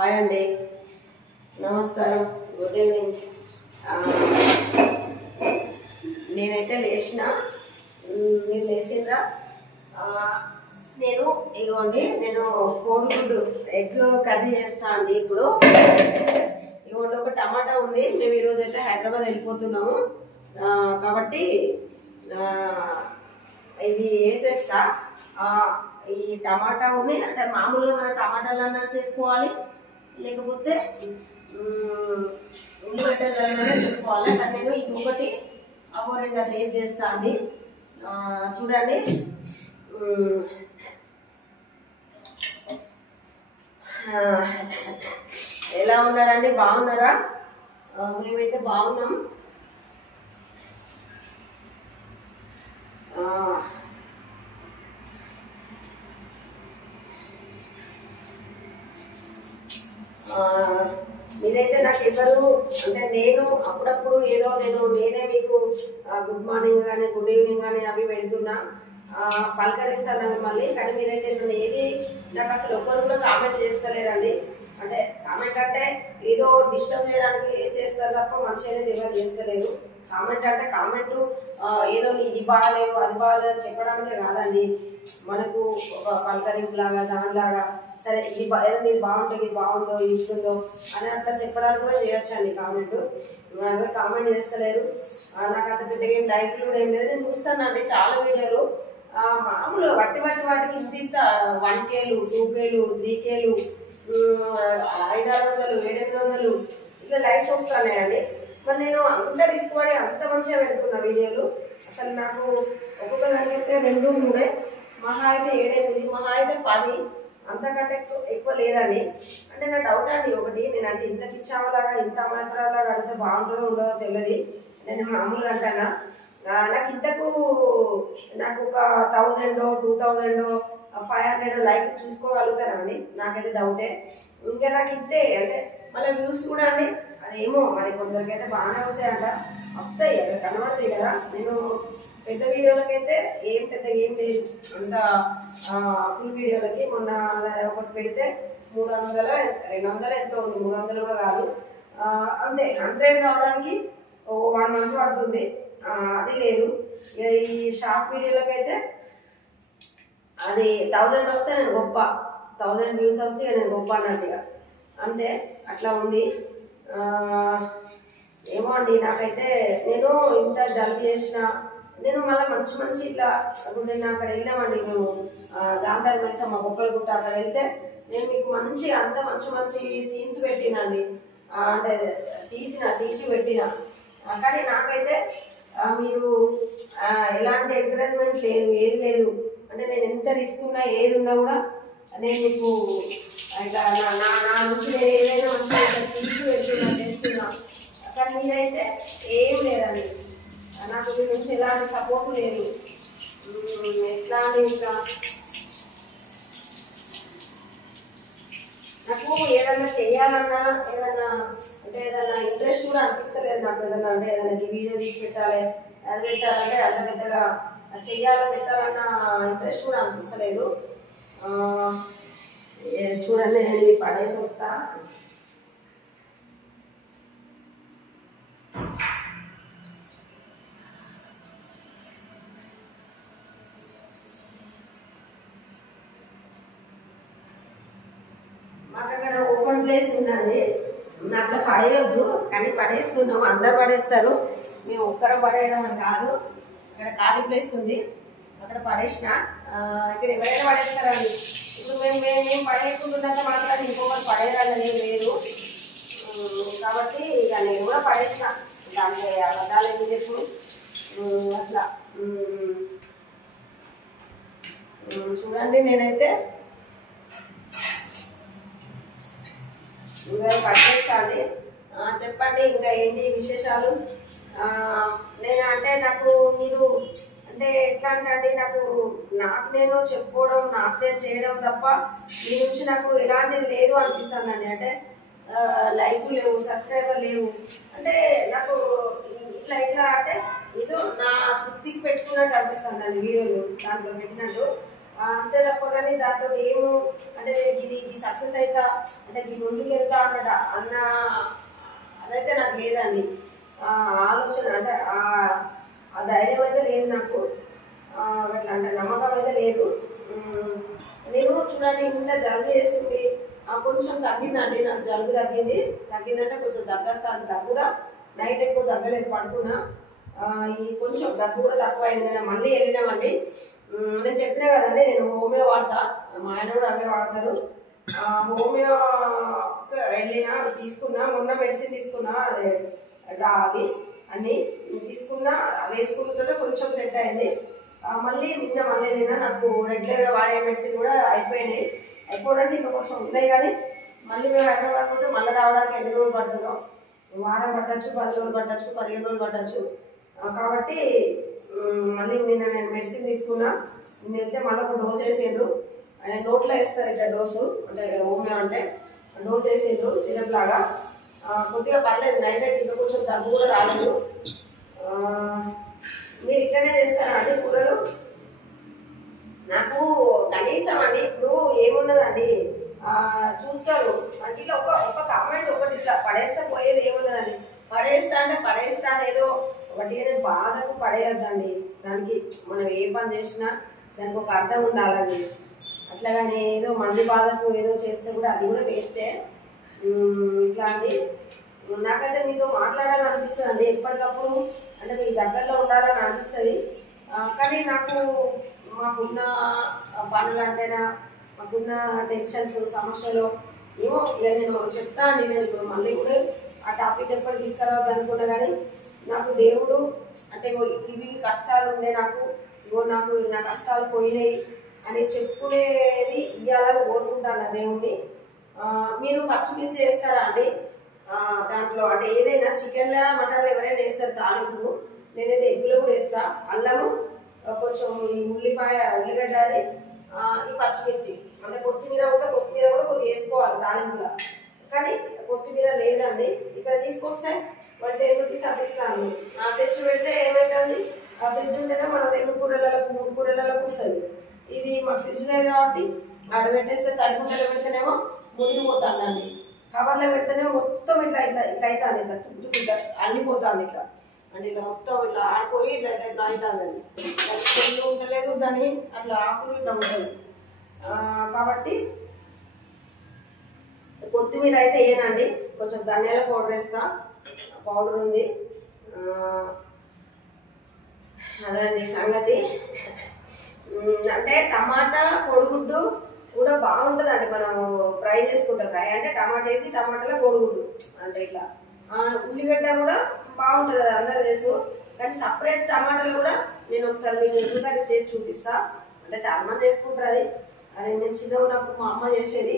Hi అండి, నమస్కారం, good evening. నేనైతే లేచిన, మీరు లేచిండ్రా? నేను ఇగోండి, నేను కోడిగుడ్డు ఎగ్ కర్రీ చేస్తా అండి. ఇప్పుడు ఇగోండి, ఒక టమాటా ఉంది. మేము ఈరోజు అయితే హైదరాబాద్ వెళ్ళిపోతున్నాము కాబట్టి ఇది వేసేస్తా. ఈ టమాటా ఉంది అంటే మామూలుగా మన టమాటాలన్నా చేసుకోవాలి, లేకపోతే ఉల్లిగడ్డలన్నా చేసుకోవాలి. కానీ నేను ఇంకొకటి రెండు అట్లా ఏం చేస్తా అండి. చూడండి, ఎలా ఉన్నారండి? బాగున్నారా? మేమైతే బాగున్నాం. మీరైతే నాకు ఎవరు అంటే నేను అప్పుడప్పుడు ఏదో నేనే మీకు గుడ్ మార్నింగ్ కానీ గుడ్ ఈవినింగ్ కానీ అవి పెడుతున్నా, పలకరిస్తాను మిమ్మల్ని. కానీ మీరైతే నన్ను ఏది నాకు అసలు ఒక్కరు కూడా కామెంట్ చేస్తలేరండి. అంటే కామెంట్ అంటే ఏదో డిస్టర్బ్ చేయడానికి చేస్తారు తప్ప మంచి అనేది ఎవరు చేస్తలేదు. కామెంట్ అంటే కామెంట్ ఏదో ఇది బాగాలేదు అది బాగాలేదు అని చెప్పడానికే కాదండి, మనకు ఒక పలకరింపు లాగా దానిలాగా సరే ఇది ఏదైనా ఇది బాగుంటుంది, ఇది బాగుందో ఇది ఇస్తుందో అని అట్లా చెప్పడానికి కూడా చేయొచ్చు అండి. కామెంట్ ఎవరు కామెంట్ చేస్తలేరు. నాకు అంత పెద్దగా ఏం లైక్లు కూడా ఏం లేదు. నేను చూస్తానండి చాలా వీడియోలు, మామూలు వాటికి ఇంత 1Kలు 2Kలు 3Kలు 500-600 700 ఇట్లా లైక్స్ వస్తున్నాయండి. మరి నేను అంత రిస్క్ పడి అంత మంచిగా పెడుతున్నా వీడియోలు. అసలు నాకు ఒక్కొక్క దానికి అయితే 2 3 మహా అయితే 7 8 మహా అయితే 10 అంతకంటే ఎక్కువ లేదండి. అంటే నా డౌట్ అండి ఒకటి, నేనంటే ఇంత పిచ్చామలాగా ఇంత మాత్రాలాగా అడిగితే బాగుంటుందో ఉండదో తెలియదు. నేను మామూలుగా అంటానా, నాకు ఇంతకు నాకు ఒక 1000 2000 500 లైక్ చూసుకోగలుగుతానండి. నాకైతే డౌటే. ఇంకా నాకు ఇంతే అంటే మళ్ళీ వ్యూస్ కూడా అండి అదేమో మరి కొందరికైతే బాగానే వస్తాయంట, వస్తాయి అక్కడ కనబడతాయి కదా. నేను పెద్ద వీడియోలకైతే పెద్దగా ఏం లేదు, అంత ఫుల్ వీడియోలకి మొన్న ఒకటి పెడితే 300 200 ఎంతో ఉంది, 300 కూడా కాదు అంతే. 100 కావడానికి 1 month పడుతుంది, అది లేదు. ఈ షార్ట్ వీడియోలకైతే అది 1000 వస్తే నేను గొప్ప, 1000 వ్యూస్ వస్తే నేను గొప్ప అన్నట్టుగా అంతే. అట్లా ఉంది. ఏమో అండి, నాకైతే నేను ఇంత జలుబు చేసిన నేను మళ్ళీ మంచి ఇట్లా ఇప్పుడు నేను అక్కడ వెళ్ళామండి, మేము గాంధారి మైసమ్మ బొక్కలు గుట్ట అక్కడ వెళ్తే నేను మీకు అంత మంచి సీన్స్ పెట్టినండి, అంటే తీసి పెట్టిన. కానీ నాకైతే మీరు ఎలాంటి ఎంకరేజ్మెంట్ లేదు, ఏది లేదు. అంటే నేను ఎంత రిస్క్ ఉన్నా ఏది ఉన్నా కూడా నేను మీకు ఇట్లా నా నుంచి నేను ఏదైనా మంచిగా తీసి చేస్తున్నా. కానీ మీరైతే ఏం లేదండి, నాకు మీ నుంచి ఎలాంటి సపోర్ట్ లేదు. ఎట్లా అని ఇంకా నాకు ఏదన్నా చెయ్యాలన్నా ఏదన్నా అంటే ఏదన్నా ఇంట్రెస్ట్ కూడా అనిపిస్తలేదు నాకు. ఏదన్నా అంటే ఏదైనా వీడియో తీసి పెట్టాలి అది పెట్టాలంటే అంత పెద్దగా పెట్టాలన్న ఇంట్రెస్ట్ కూడా అనిపిస్తలేదు. చూడండి, నేను ఇది పడేసి వస్తా. మాకు అక్కడ ఓపెన్ ప్లేస్ ఉందండి, అట్లా పడేయొద్దు కానీ పడేస్తున్నాము. అందరు పడేస్తారు, మేము ఒక్కరం పడేయడం అని కాదు. ఇక్కడ ఖాళీ ప్లేస్ ఉంది, అక్కడ పడేసిన. ఇక్కడ ఎవరైనా పడేస్తారండి. ఇప్పుడు మేము పడేసుకుంటున్నంత మాత్రం ఇంకొకరు పడేయాలని ఏం లేదు కాబట్టి ఇక నేను కూడా పడేసిన. దానికి అబద్ధాలు ఎందుకు చెప్పు అట్లా. చూడండి, నేనైతే ఇంకా పట్టేస్తాండి. చెప్పండి ఇంకా ఏంటి విశేషాలు? నేను అంటే నాకు మీరు అంటే ఎట్లా అంటే నాకు నేను చెప్పుకోవడం, నాకు నేను చేయడం తప్ప మీ నుంచి నాకు ఎలాంటిది లేదు అనిపిస్తుందండి. అంటే లైక్ లేవు, సబ్స్క్రైబర్ లేవు. అంటే నాకు ఇట్లా అంటే ఏదో నా తృప్తికి పెట్టుకున్నట్టు అనిపిస్తుందండి వీడియోలు దాంట్లో పెట్టినట్టు. అంతే తప్ప కానీ దాంతో ఏమో అంటే నేను ఇది సక్సెస్ అవుతా అంటే ఈ ముందుకు వెళ్తా అన్న అదైతే నాకు లేదండి. ఆలోచన అంటే ఆ ధైర్యం అయితే లేదు నాకు, అట్లా అంటే నమ్మకం అయితే లేదు. నేను చూడండి ఇంత జలుబు చేసింది, కొంచెం తగ్గిందండి, నాకు జలుబు తగ్గిందంటే కొంచెం దగ్గేస్తాను. దగ్గు కూడా నైట్ ఎక్కువ దగ్గలేదు, పడుకున్నా. ఈ కొంచెం దగ్గు కూడా తక్కువ అయింది. మళ్ళీ వెళ్ళినామండి. నేను చెప్పినా కదండి నేను హోమియో వాడతా, మా ఆయన కూడా అవే వాడతారు. హోమియో వెళ్ళినా తీసుకున్నా, మొన్న మెడిసిన్ తీసుకున్నా, అదే అవి అన్నీ తీసుకున్నా, వేసుకున్నతో కొంచెం సెట్ అయింది. మళ్ళీ నిన్న నాకు రెగ్యులర్గా వాడే మెడిసిన్ కూడా అయిపోవడానికి ఇంకా కొంచెం ఉన్నాయి. కానీ మళ్ళీ మేము హైదరాబాద్ మళ్ళీ రావడానికి ఎన్ని రోజులు పడుతుందో, వారం పట్టచ్చు, 10 రోజులు పట్టచ్చు, 15 రోజులు పట్టచ్చు. కాబట్టి మళ్ళీ నిన్న నేను మెడిసిన్ తీసుకున్నా. నిన్న వెళ్తే మళ్ళీ ఒక డోస్ వేసిండ్రు, ఆయన నోట్లో వేస్తారు ఇట్లా డోసు, అంటే హోమియో అంటే డోస్ వేసిండ్రు సిరప్ లాగా. కొద్దిగా పర్లేదు, నైట్ అయితే ఇంకా కొంచెం దగ్గు కూడా రాలేదు. మీరు ఇట్లనే చేస్తారా అండి కూరలు? నాకు కనీసం అండి ఇప్పుడు ఏమున్నదండి, చూస్తారు అంటే ఇట్లా ఒక కామెంట్ ఒకటి ఇట్లా పడేస్తే పోయేది ఏమున్నదండి. పడేస్తా ఏదో ఒకటి బాధకు పడేయద్దండి. దానికి మనం ఏ పని చేసినా దానికి ఒక అర్థం ఉండాలండి. అట్లాగని ఏదో మంది బాధకు ఏదో చేస్తే కూడా అది కూడా వేస్టే. ఇట్లా అండి నాకైతే మీతో మాట్లాడాలని అనిపిస్తుంది అండి ఎప్పటికప్పుడు, అంటే మీ దగ్గరలో ఉండాలని అనిపిస్తుంది. కానీ నాకు మాకున్న పనులు అంటేనా, మాకున్న టెన్షన్స్, సమస్యలు ఏమో ఇక నేను చెప్తా అండి. నేను ఇప్పుడు మళ్ళీ కూడా ఆ టాపిక్ ఎప్పుడు తీసుకురావద్దు అనుకున్నా, కానీ నాకు దేవుడు అంటే ఇవి కష్టాలు ఉండే నాకు నా కష్టాలు పోయినాయి అని చెప్పుకునేది ఇవ్వాలని కోరుకుంటాను దేవుణ్ణి. మీరు పచ్చిమిర్చి వేస్తారా అండి దాంట్లో? అంటే ఏదైనా చికెన్లో మటన్లో ఎవరైనా వేస్తారు తాలింపు, నేనైతే ఎగ్గులో కూడా వేస్తా. అల్లము, కొంచెం ఈ ఉల్లిగడ్డ, అది ఈ పచ్చిమిర్చి, అంటే కొత్తిమీర కూడా కొద్దిగా వేసుకోవాలి తాలింపులో. కానీ కొత్తిమీర లేదండి, ఇక్కడ తీసుకొస్తే 10 రూపీస్ అప్పిస్తాను. తెచ్చి పెడితే ఏమవుతుంది, ఫ్రిడ్జ్ ఉంటేనే మనం 2 కూరలకు 3 కూరలకు వస్తుంది. ఇది మా ఫ్రిడ్జ్ లేదు కాబట్టి ఆడ పెట్టేస్తే తడిగుంటలో పెడితేనేమో మునిగిపోతుందండి. కవర్లో పెడితేనేమో మొత్తం ఇట్లా అవుతుంది, ఇట్లా తుక్కుతుక్కు అల్లిపోతుంది ఇట్లా, అంటే ఇట్లా మొత్తం ఇట్లా ఆడిపోయి ఇట్లా అవుతుందండి. పెళ్ళి ఉండలేదు దాన్ని, అట్లా ఆకులు ఇట్లా ఉంటుంది. కాబట్టి కొత్తిమీర అయితే వేయనండి, కొంచెం ధనియాల పౌడర్ వేస్తా, పౌడర్ ఉంది. అదండి సంగతి. అంటే టమాటా కోడిగుడ్డు కూడా బాగుంటుందండి, మనము ఫ్రై చేసుకుంటాం. ఫ్రై అంటే టమాటా వేసి టమాటాలో కోడిగుడ్డు అంటే ఇట్లా. ఉల్లిగడ్డ కూడా బాగుంటుంది, అది అందరూ తెలుసు. కానీ సపరేట్ టమాటాలు కూడా నేను ఒకసారి మీకు ఎదురుగా చేసి చూపిస్తా. అంటే చాలా మంది చేసుకుంటారు అది. నేను చిన్నగా ఉన్నప్పుడు మా అమ్మ చేసేది,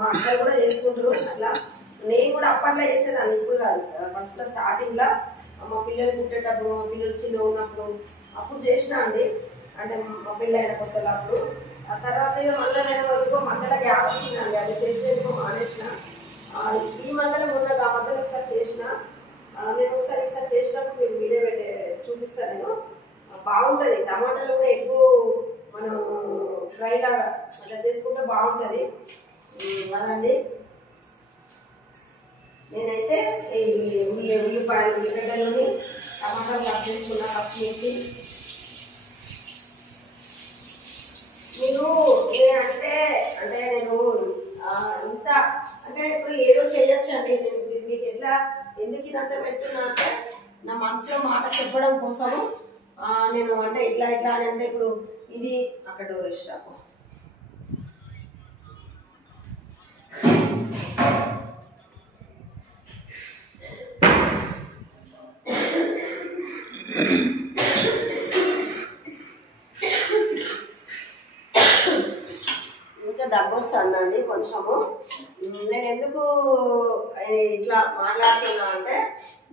మా అక్కలు కూడా చేసుకుంటారు అట్లా. నేను కూడా అప్పట్లో చేసేదాన్ని, ఇప్పుడు కాదు సార్. ఫస్ట్లో స్టార్టింగ్లో మా పిల్లలు పుట్టేటప్పుడు, మా పిల్లలు చిన్నగా ఉన్నప్పుడు అప్పుడు చేసినా అండి. అంటే మా పిల్లైన కొత్తలో అప్పుడు. ఆ తర్వాత ఇక మళ్ళీ నేను ఎందుకో మధ్యలో గ్యాప్ వచ్చిందండి, అది చేసేందుకో మానేసిన. ఈ మధ్యలో ఆ మధ్యలో ఒకసారి చేసిన. నేను ఈసారి చేసినప్పుడు మీరు వీడియో చూపిస్తాను నేను. బాగుంటుంది. టమాటాలు కూడా ఎక్కువ మనం ఫ్రై లాగా అట్లా చేసుకుంటే బాగుంటుంది కదండి. నేనైతే ఈ ఉల్లిపాయలు, ఉల్లిగడ్డలోని టమాటాలు కట్ చేసుకున్న, పచ్చిమిర్చి. మీరు అంటే నేను ఇంత అంటే ఇప్పుడు ఏదో చేయొచ్చండి. నేను మీకు ఎందుకు ఇదంతా పెడుతున్నా అంటే నా మనసులో మాట చెప్పడం కోసము. నేను అంటే ఇట్లా అని అంటే ఇప్పుడు ఇది అక్కడ డోర్ వేసిరాకు. ఇంకా దగ్గు వస్తుందండి కొంచెము. నేను ఎందుకు ఇట్లా మాట్లాడుతున్నా అంటే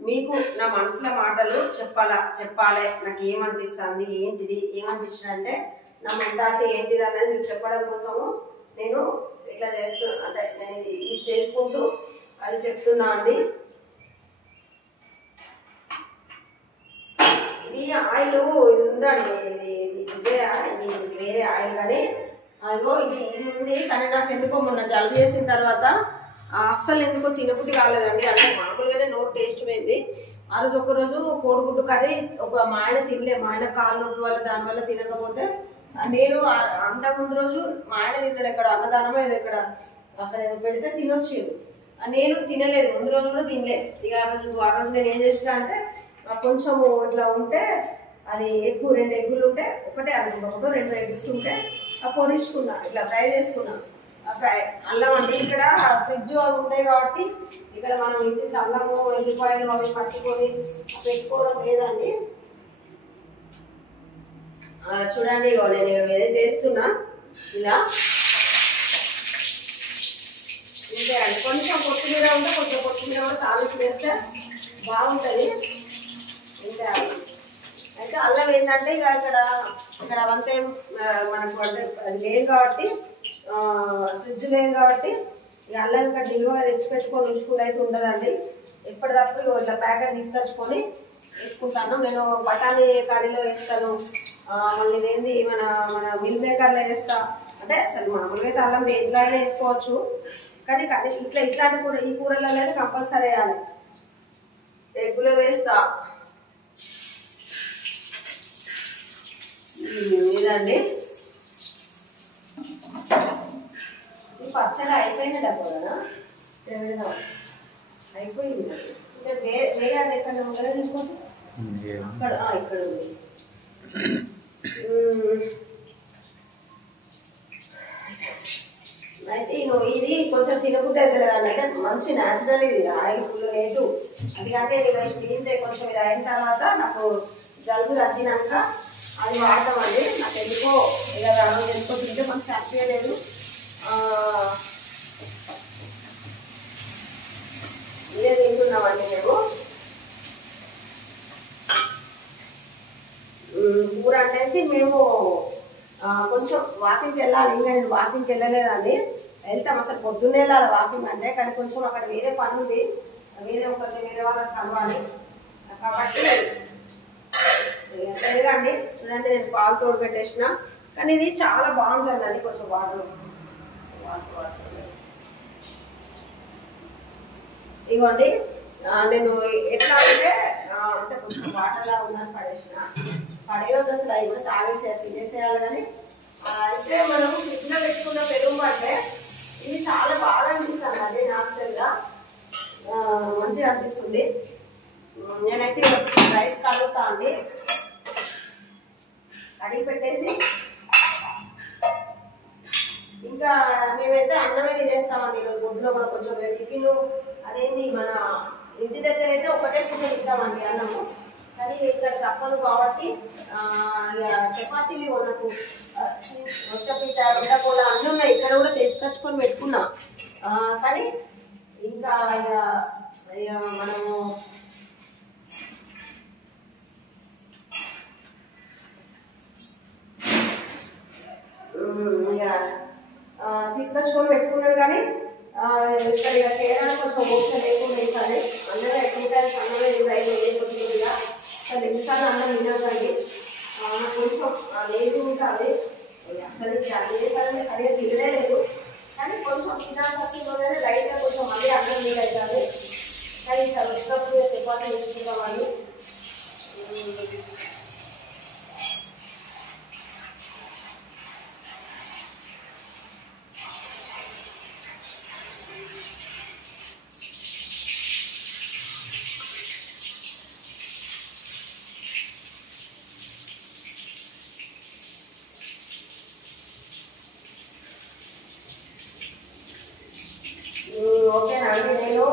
మీకు నా మనసులో మాటలు చెప్పాలి. నాకు ఏమనిపిస్తుంది, ఏంటిది, ఏమనిపించింది అంటే నా మెంటాలిటీ ఏంటిది అనేది మీకు చెప్పడం కోసము నేను ఇట్లా అంటే నేను ఇది చేసుకుంటూ అది చెప్తున్నా అండి. ఇది ఆయిల్ ఇది ఉందండి, ఇది విజయ, ఇది వేరే ఆయిల్ కానీ అదిగో ఇది ఉంది. కానీ నాకు ఎందుకో మొన్న జలుబు చేసిన తర్వాత అస్సలు ఎందుకో తినబుద్ధి కాలేదండి. అంటే మామూలుగానే నోరు టేస్ట్ పోయింది. ఆ రోజు ఒకరోజు కోడిగుడ్డు కర్రీ మా ఆయన తినలే, మా ఆయన కాళ్ళ నొప్పి వల్ల దానివల్ల తినకపోతే నేను అంతకుముందు రోజు మా ఆయన తింటాడు, ఎక్కడ అన్నదానమో ఏదో ఇక్కడ అక్కడ ఏదో పెడితే తినొచ్చిండు. నేను తినలేదు, ముందు రోజు కూడా తినలేదు. ఇక ఆ రోజు నేను ఏం చేసిన అంటే కొంచెము ఇట్లా ఉంటే అది ఎగ్గు 2 ఎగ్గులు ఉంటే ఒకటే అనుకుంటా 2 ఎగ్స్ ఉంటే పొరించుకున్నా, ఇట్లా ఫ్రై చేసుకున్నా. ఫ్రై అల్లం అండి, ఇక్కడ ఫ్రిడ్జ్ అవి ఉంటాయి కాబట్టి ఇక్కడ మనం ఇంత అల్లము ఎల్లిపాయలు అవి పట్టుకొని పెట్టుకోవడం లేదండి. చూడండి ఇగో నేను ఏదైతే వేస్తున్నా ఇలా ఇంతే అండి. కొంచెం కొత్తిమీర ఉంటే కొంచెం కొత్తిమీర కూడా తాలింపు వేస్తే బాగుంటుంది. ఇంతే అండి. అయితే అల్లం ఏంటంటే ఇక ఇక్కడ అవంతా మనకు అంటే అది లేదు కాబట్టి ఫ్రిడ్జ్ లేదు కాబట్టి ఇక అల్లం ఇక్కడ నిల్వగా తెచ్చిపెట్టుకొని ఉంచుకుని అయితే ఉండదండి. ఎప్పటికప్పుడు ఇట్లా ప్యాకెట్ తీసుకొచ్చుకొని వేసుకుంటాను. నేను బఠానీ కర్రీలో వేస్తాను, మళ్ళీ ఇదేంది మన మిల్ మేకర్లో వేస్తా. అంటే అసలు మామూలుగా అయితే అల్లం దేంట్లో అయినా వేసుకోవచ్చు, కానీ ఇట్లాంటి కూర ఈ కూరలలో కంపల్సరీ వేయాలి. ఎగ్గులో వేస్తా. ఇదండి ఈ పచ్చడి అయిపోయింది కదా, అయిపోయింది. అంటే వేయాలి ఎక్కడ ఉండదు ఇంకోటి అక్కడ ఇక్కడ ఉంది. అయితే ఇది కొంచెం తినబుద్ధి అవుతుంది కదండి. అంటే మంచి న్యాచురల్, ఇది ఆయిల్ ఫుల్ లేదు. అందుకంటే తింటే కొంచెం ఇది అయిన తర్వాత నాకు జలుబు తగ్గినాక అది వాడతామండి. నాకు ఎందుకో ఇక ఎందుకో తింటే మనకు హ్యాపీగా లేదు. ఇదే తింటున్నామండి మేము. కూర అనేసి మేము కొంచెం వాకింగ్కి వెళ్ళాలి. ఇంకా నేను వాకింగ్కి వెళ్ళలేదండి, వెళ్తాం. అసలు పొద్దున్నే వెళ్ళాలి వాకింగ్ అంటే, కానీ కొంచెం అక్కడ వేరే పని ఉంది, వేరే వాళ్ళకి కలవాలి కాబట్టి లేదండి. చూడండి నేను పాలు తోడు పెట్టేసిన, కానీ ఇది చాలా బాగుంటుందండి. కొంచెం వాటర్ ఇదిగోండి. నేను ఎట్లా అంటే కొంచెం వాటర్లా ఉందని పడేయొద్దు అసలు, అవి కూడా తినేసేయాలి. కానీ అయితే మనం ఫ్రిడ్జ్లో పెట్టుకున్న పెరుగు అంటే ఇది చాలా బాగా అనిపిస్తుంది అండి, న్యాచురల్గా మంచిగా అనిపిస్తుంది. నేనైతే రైస్ కలుగుతా అండి, కడిగి పెట్టేసి ఇంకా మేమైతే అన్నమే తినేస్తామండి. ఈరోజు పొద్దున కూడా కొంచెం టిఫిన్ అదేంటి మన ఇంటి దగ్గర అయితే ఒకటే పూట తింటామండి అన్నము, కానీ ఇక్కడ తప్పదు కాబట్టి చపాతీలు నాకు రొట్టెపీట రొట్టెకూర అన్నీ ఉన్నాయి. ఇక్కడ కూడా తీసుకొచ్చుకొని పెట్టుకున్నా, కానీ ఇంకా మనము తీసుకొచ్చుకొని పెట్టుకున్నాను. కానీ ఇక్కడ ఇక చేయడానికి కొంచెం ఓపిక లేకుండా ఈసారి అందరూ ఎక్కువ అన్నమే కొద్దిగా అసలు ఎన్నిసార్లు అన్నం తినకండి. నాకు కొంచెం లేదు ఉంటుంది, అసలు అన్ని సరిగ్గా తినలే లేదు. కానీ కొంచెం తినాల్సిందే లైట్గా కొంచెం మళ్ళీ అన్నం నీళ్ళు అవుతుంది. కానీ ఇక్కడ వచ్చినప్పుడు చపాతీ వేసుకుంటామని ఓకేనండి. నేను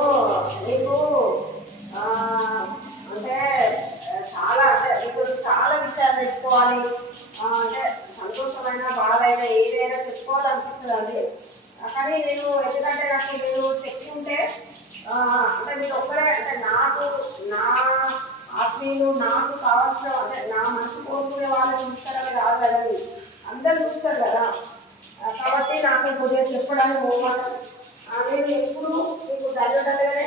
మీకు అంటే చాలా విషయాలు చెప్పుకోవాలి, అంటే సంతోషమైన బాధైనా ఏదైనా చెప్పుకోవాలనిపిస్తుంది అండి. కానీ నేను ఎందుకంటే నాకు మీరు చెప్పుకుంటే అంటే మీరు ఒక్కరే అంటే నాకు నా ఆత్మీయులు నాకు కావాల్సిన అంటే నా మనసు కోరుకునే వాళ్ళు చూస్తారని కాదు కదండి, అందరు చూస్తారు కదా. కాబట్టి నాకు కొద్దిగా చెప్పడానికి మోమాటం. నేను ఎప్పుడు మీకు డల్లగానే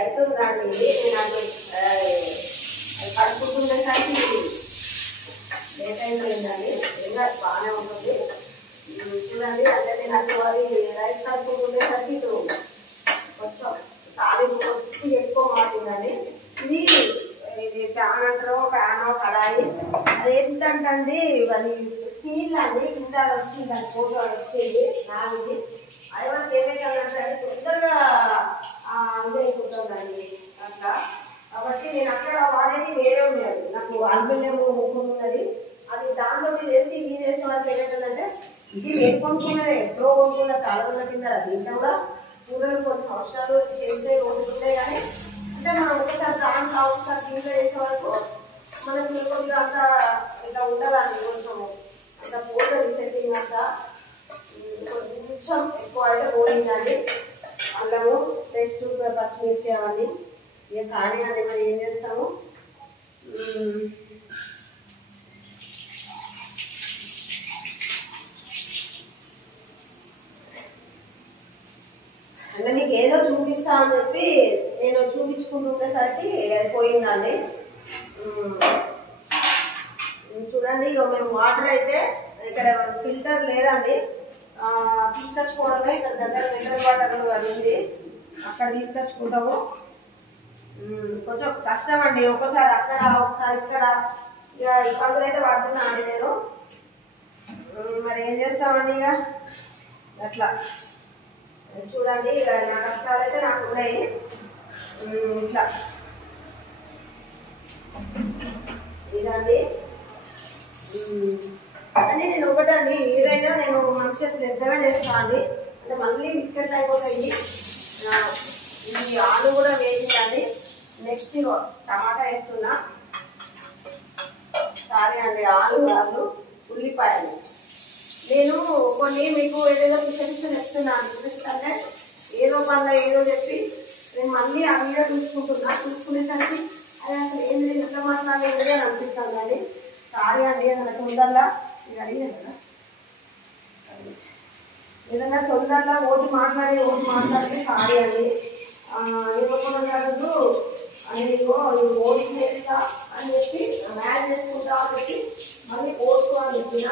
అవుతుందండి నేను అది కడుపుతుండేసరికి లేట్ అయిపోయిందండి. ఇంకా బాగానే ఉంటుంది చూడండి. అంటే నేను అటు అది రైస్ కడుపుతుండేసరికి ఇటు కొంచెం తాలింపు కొంచెం ఎక్కువ మారిందండి. ఇది ప్యాన్ అంటారో ప్యాన్ కడాయి అది ఏంటంటే అది స్టీల్ అండి. కింద వచ్చిందండి ఫోటో వచ్చేది నాలుగు. అది మనకి ఏమైతే తొందరగా ఇదైపోతుందండి అట్లా. కాబట్టి నేను అక్కడ వాడేది వేరే ఉండేది. నాకు అల్యూమినియం ఉన్నది. అది దాంట్లో చేసి ఇది చేసే వాళ్ళకి ఏమవుతుందంటే ఇది నేను కొనుక్కున్నది ఎప్పుడో కొనుక్కున్న చాలా రోజుల కింద. దీంట్లో కూడా కూరలు కొన్ని సంవత్సరాలు చేసే రోజులు ఉంటాయి. కానీ అంటే మనం ఒకసారి దాంట్లో ఒకసారి దీంట్లో చేసే వరకు మనకు కొద్దిగా అంత ఇట్లా ఉండదండి. కొంచెం అంత పోతుంది సెట్టింగ్ అంతా. కొంచెం ఎక్కువ అయితే పోయిందండి. అల్లము పేస్ట్ పచ్చిమిర్చి అవన్నీ ఇక కానీ అండి. మరి ఏం చేస్తాము అంటే మీకు ఏదో చూపిస్తా అని చెప్పి నేను చూపించుకుంటుండేసరికి అది పోయిందండి. చూడండి ఇక మేము వాటర్ అయితే ఇక్కడ ఫిల్టర్ లేదండి. తీసుకొచ్చుకోవడమే. ఇక్కడ దగ్గర మినరల్ వాటర్ అది ఉంది, అక్కడ తీసుకొచ్చుకుంటాము. కొంచెం కష్టం అండి. ఒకసారి అక్కడ ఒకసారి ఇక్కడ ఇక ఇబ్బందులు అయితే పడుతున్నా అండి నేను. మరి ఏం చేస్తామండి ఇక అట్లా. చూడండి ఇక నా కష్టాలు అయితే నాకు ఉన్నాయి. ఇట్లా ఇదండి. అని నేను ఒకటండి ఏదైనా నేను మంచిగా శ్రద్ధగా చేస్తాను అండి. అంటే మళ్ళీ బిస్కెట్లు అయిపోతాయి. ఇది ఆలు కూడా వేయించండి. నెక్స్ట్ టమాటా వేస్తున్నా. సారీ అండి ఆలు ఉల్లిపాయలు. నేను కొన్ని మీకు ఏదేదో పిచ్చపిచ్చని ఇస్తున్నాను. ఎందుకంటే ఏదో పనులు ఏదో చెప్పి నేను మళ్ళీ అవిగా చూసుకునేసరికి అది అసలు ఏం లేదు ఎట్లా మాట్లాడేది అని అనిపిస్తాను. కానీ సారీ అండి. ఏదైనా తొందరలా ఇది అడిగాను కదా, ఏదైనా తొందరలా ఓటు మాట్లాడితే సారీ అండి. నేను కాదు అని ఓటు చేస్తా అని చెప్పి మ్యాచ్ చేసుకుంటా అని చెప్పి మళ్ళీ ఓటు అని చెప్పిన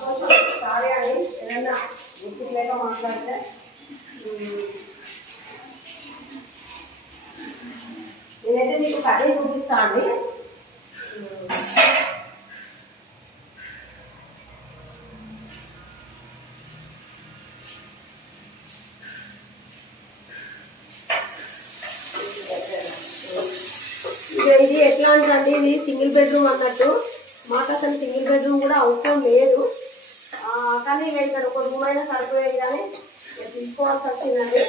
కొంచెం సారీ అండి. ఏదైనా గుర్తు లేక మాట్లాడితే నేనైతే మీకు కర్రీ చూపిస్తా అండి. ఇది ఎట్లా అంటే ఇది సింగిల్ బెడ్రూమ్ అన్నట్టు. మాకు అసలు సింగిల్ బెడ్రూమ్ కూడా అవసరం లేదు. కానీ ఇక ఇక్కడ ఒక రూమ్ అయినా సరిపోయేది కానీ తీసుకోవాల్సి వచ్చిందండి.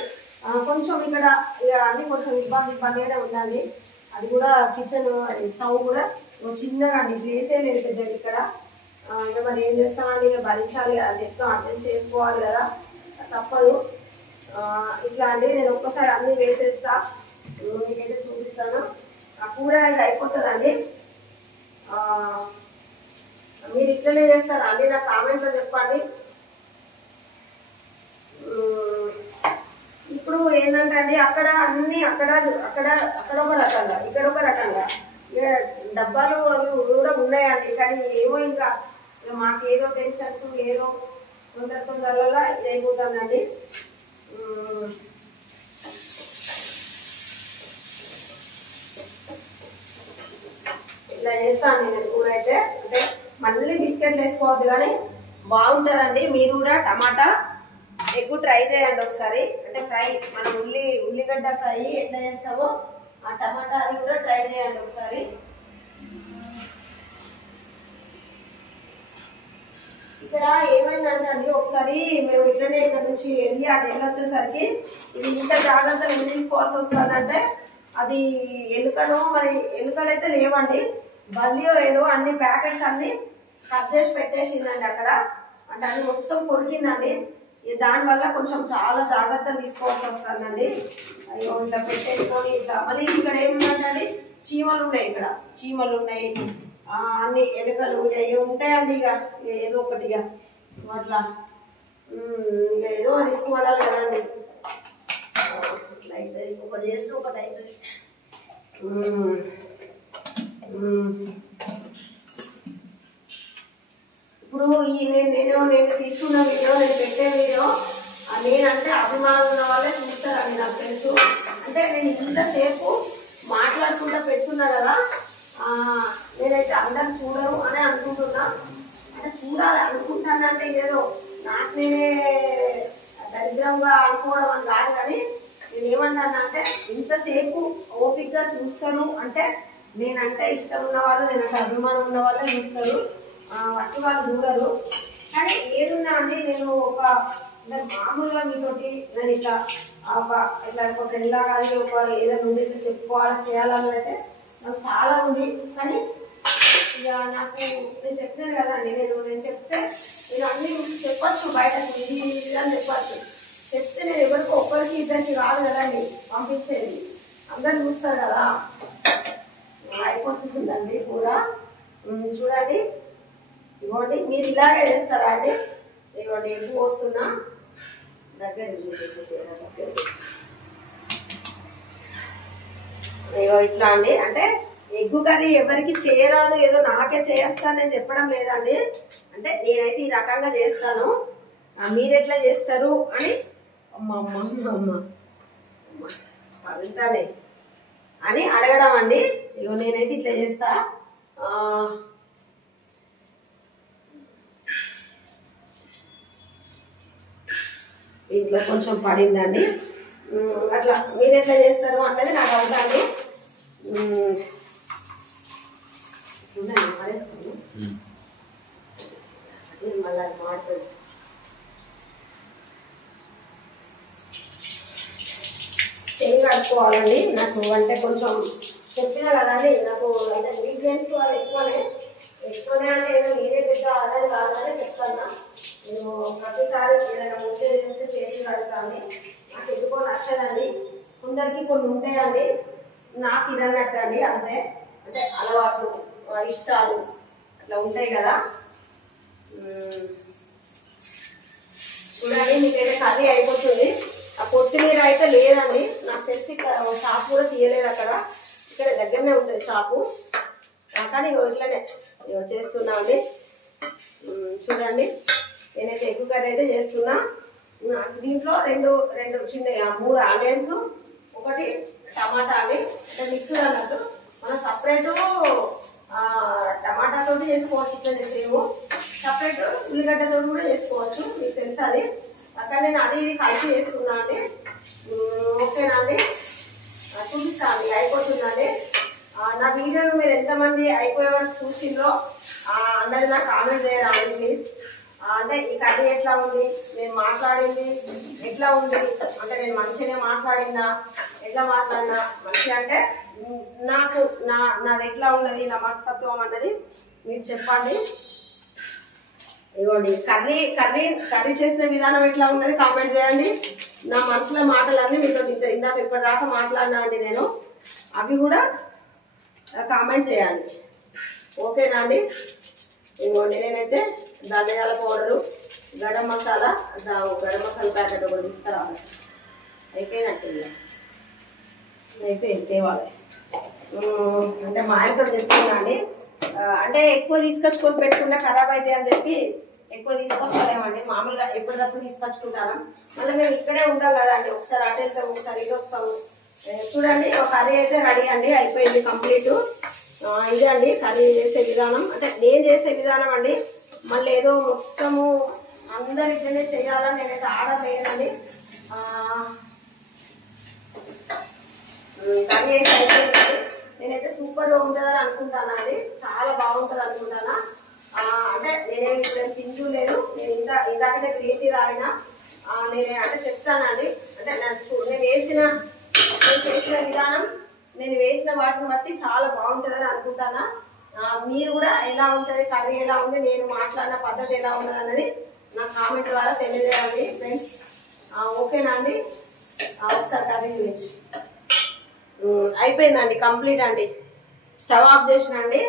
కొంచెం ఇక్కడ ఇక అన్ని కొంచెం ఇబ్బందిగానే ఉందండి. అది కూడా కిచెన్ స్టవ్ కూడా చిన్నగా అండి. ప్లేసే లేదు పెద్దది ఇక్కడ. ఇక మరి ఏం చేస్తామండి, ఇక భరించాలి కదా, చెప్తా అడ్జస్ట్ చేసుకోవాలి కదా, తప్పదు. ఇట్లా అండి నేను ఒక్కసారి అన్నీ వేసేస్తా. మీకైతే చూపిస్తాను. ఆ కూర అయితే అయిపోతుందండి. మీరు ఇట్లనే చేస్తారా అండి? నా కామెంట్లో చెప్పండి. ఇప్పుడు ఏంటంటే అండి అక్కడ అన్ని అక్కడ ఒక రకంగా ఇక్కడ ఒక రకంగా డబ్బాలు అవి కూడా ఉన్నాయండి. కానీ ఏమో ఇంకా మాకేదో టెన్షన్స్ ఏదో తొందరగా ఇది అయిపోతుందండి. ఇలా చేస్తాను నేను కూర అయితే. అంటే మళ్ళీ బిస్కెట్లు వేసుకోవద్దు కానీ బాగుంటుందండి. మీరు కూడా టమాటా ఎక్కువ ట్రై చేయండి ఒకసారి. అంటే ఫ్రై మనం ఉల్లిగడ్డ ఫ్రై ఎట్లా చేస్తామో ఆ టమాటా అది కూడా ట్రై చేయండి ఒకసారి. ఇక్కడ ఏమైందంటే అండి ఒకసారి మేము ఇట్లనే ఇక్కడ నుంచి వెళ్ళొచ్చేసరికి ఇది ఇంత జాగ్రత్తగా ఏం తీసుకోవాల్సి వస్తుందంటే అది ఎలుకలు అయితే లేవండి. బల్లియో ఏదో అన్ని ప్యాకెట్స్ అన్ని కట్ చేసి పెట్టేసిందండి అక్కడ. అంటే అది మొత్తం కొరికిందండి. దానివల్ల కొంచెం చాలా జాగ్రత్తలు తీసుకోవాల్సి వస్తుందండి. అయ్యో ఇట్లా పెట్టేసుకొని ఇట్లా మళ్ళీ ఇక్కడ ఏముందంటే చీమలు ఉన్నాయి. ఇక్కడ చీమలు ఉన్నాయి, అన్ని ఎలుకలు ఇక ఉంటాయండి. ఇక ఏదో ఒకటి ఇక అట్లా ఇక ఏదో రిస్క్ పడాలి కదండి. అట్లా అవుతుంది, ఒకటి చేస్తే ఒకటి అవుతుంది. ఇప్పుడు నేను తీసుకున్న వీడియో, నేను పెట్టే వీడియో నేనంటే అభిమానం ఉన్న వాళ్ళే చూస్తారండి నాకు తెలుసు. అంటే నేను ఇంతసేపు మాట్లాడుకుంటా పెడుతున్నా కదా, నేనైతే అందరు చూడరు అని అనుకుంటున్నా. అంటే చూడాలి అనుకుంటానంటే ఏదో నాకు నేనే దరిద్రంగా అనుకోవడం అని కాదు, కానీ నేను ఏమంటాను అంటే ఇంతసేపు ఓపికగా చూస్తారు అంటే నేనంటే ఇష్టం ఉన్న వాళ్ళు, నేనంటే అభిమానం ఉన్న వాళ్ళే చూస్తారు, వచ్చి వాళ్ళు చూడరు. కానీ ఏదున్నా అండి నేను ఒక అంటే మామూలుగా మీతోటి నేను ఇట్లా ఒక ఫ్రెండ్లా కానీ ఒక ఏదైనా ఉంది చెప్పుకోవాలి చేయాలని అయితే నాకు చాలా ఉంది. కానీ ఇక నాకు నేను చెప్పాను కదండి, నేను చెప్తే నేను అన్ని చెప్పచ్చు బయటకు, ఇది అని చెప్పచ్చు. చెప్తే నేను ఎవరికి ఒక్కరికి ఇద్దరికి కాదు కదండి పంపించేది, అందరు చూస్తారు కదా. అయిపోతుందండి కూర. చూడండి ఇవ్వండి, మీరు ఇలాగే చేస్తారా అండి? ఇవ్వండి ఎక్కువ వస్తున్నా దగ్గర ఇగో ఇట్లా అండి. అంటే ఎగ్గు కర్రీ ఎవరికి చేయరాదు, ఏదో నాకే చేస్తానని చెప్పడం లేదండి. అంటే నేనైతే ఈ రకంగా చేస్తాను, మీరెట్లా చేస్తారు అని అంతానే అని అడగడం అండి. ఇగో నేనైతే ఇట్లా చేస్తా. ఇంట్లో కొంచెం పడిందండి, అట్లా మీరు ఎట్లా చేస్తారు అన్నది నాకు అవుతాండి. మళ్ళీ అది మాడుతుంది. చెయ్యి కట్టుకోవాలండి. నాకు అంటే కొంచెం చెప్పినా కదండి, నాకు అంటే వీకెండ్స్ వాళ్ళు ఎక్కువనే అంటే ఏదో మీరే పెద్ద అదని కాదని చెప్తాను. నేను ప్రతిసారి ఏదైనా ముందే చేసి కడతాను, నాకు ఎందుకో నచ్చదండి. కొందరికి కొన్ని ఉంటాయండి, నాకు ఇదన్నట్టు అండి, అంతే. అంటే అలవాట్లు ఇష్టాలు అట్లా ఉంటాయి కదా. చూడండి మీకైతే కర్రీ అయిపోతుంది. ఆ కొత్తిమీర అయితే లేదండి నాకు తెలిసి, షాప్ కూడా తీయలేదు అక్కడ, ఇక్కడ దగ్గరనే ఉంటుంది షాపు. కానీ ఇట్లనే చేస్తున్నా అండి. చూడండి నేనైతే ఎగ్గు కర్రీ అయితే చేస్తున్నా. దీంట్లో రెండు చిన్న 3 ఆనియన్స్, ఒకటి టమాటా అండి. అంటే మిక్స్డ్ అన్నట్టు మనం సపరేటు టమాటాతో చేసుకోవచ్చు, ఇట్లా సేమ్ సపరేట్ ఉల్లిగడ్డతో కూడా చేసుకోవచ్చు, మీకు తెలుసు అది. అక్కడ నేను అది ఇది కలిసి చేస్తున్నా అండి. ఓకేనా అండి? చూపిస్తా అండి, అయిపోతుందండి. నా వీడియోను మీరు ఎంతమంది అయిపోయే వరకు చూసిందో అందరి నాకు కామెంట్ చేయరాండి ప్లీజ్. అంటే ఈ కర్రీ ఎట్లా ఉంది, నేను మాట్లాడింది ఎట్లా ఉంది, అంటే నేను మంచిగానే మాట్లాడిందా, ఎట్లా మాట్లాడినా మంచిగా అంటే నాకు నాది ఎట్లా ఉన్నది, నా మనస్తత్వం అన్నది మీరు చెప్పండి. ఇదిగోండి కర్రీ చేసిన విధానం ఎట్లా ఉన్నది కామెంట్ చేయండి. నా మనసులో మాటలన్నీ మీతో ఇందాక ఇప్పటిదాకా మాట్లాడినా అండి నేను, అవి కూడా కామెంట్ చేయండి. ఓకేనా అండి? ఇదిగోండి నేనైతే ధనియాల పౌడరు, గరం మసాలా ప్యాకెట్ ఒకటి తీసుకురావాలి. అయిపోయినట్టు అయిపోయింది తేవాలి. అంటే మా ఆయనతో చెప్తున్నా అండి, అంటే ఎక్కువ తీసుకొచ్చుకొని పెట్టుకుంటే ఖరాబ్ అవుతాయి అని చెప్పి ఎక్కువ తీసుకొస్తాలేమండి. మామూలుగా ఎప్పటికప్పుడు తీసుకొచ్చుకుంటాను. మళ్ళీ మేము ఇక్కడే ఉంటాం కదా అండి, ఒకసారి అటు వెళ్తాము, ఒకసారి ఇటు వస్తాము. చూడండి ఒక కర్రీ అయితే రెడీ అండి, అయిపోయింది కంప్లీట్. ఇదే అండి కర్రీ చేసే విధానం, అంటే నేను చేసే విధానం అండి. మళ్ళీ ఏదో మొత్తము అందరు ఇట్లనే చేయాలని నేనైతే ఆర్డర్ వేయనండి. కర్రీ అయితే అయిపోయింది. నేనైతే సూపర్గా ఉంటుందని అనుకుంటానండి, చాలా బాగుంటుంది అనుకుంటానా. అంటే నేనేమి ఇప్పుడు తింటూ లేదు, నేను ఇందాకనే గ్రీన్ టీ తాగిన. నేనే అంటే చెప్తానండి, అంటే నేను చేసిన విధానం, నేను వేసిన వాటిని బట్టి చాలా బాగుంటుందని అనుకుంటానా. మీరు కూడా ఎలా ఉంటుంది, కర్రీ ఎలా ఉంది, నేను మాట్లాడిన పద్ధతి ఎలా ఉన్నది అన్నది నా కామెంట్ ద్వారా తెలియజేయండి ఫ్రెండ్స్. ఓకేనా అండి? ఒకసారి కర్రీ చూపించు. అయిపోయిందండి, కంప్లీట్ అండి. స్టవ్ ఆఫ్ చేసిన అండి.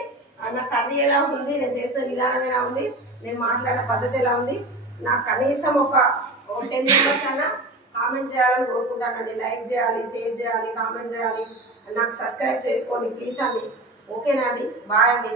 నా కర్రీ ఎలా ఉంది, నేను చేసిన విధానం ఎలా ఉంది, నేను మాట్లాడిన పద్ధతి ఎలా ఉంది, నాకు కనీసం ఒక 10 మెంబర్స్ అన్నా కామెంట్ చేయాలని కోరుకుంటానండి. లైక్ చేయాలి, షేర్ చేయాలి, కామెంట్ చేయాలి, నాకు సబ్స్క్రైబ్ చేసుకోండి ప్లీజ్ అండి. ఓకేనా అండి, బాయ్ అండి.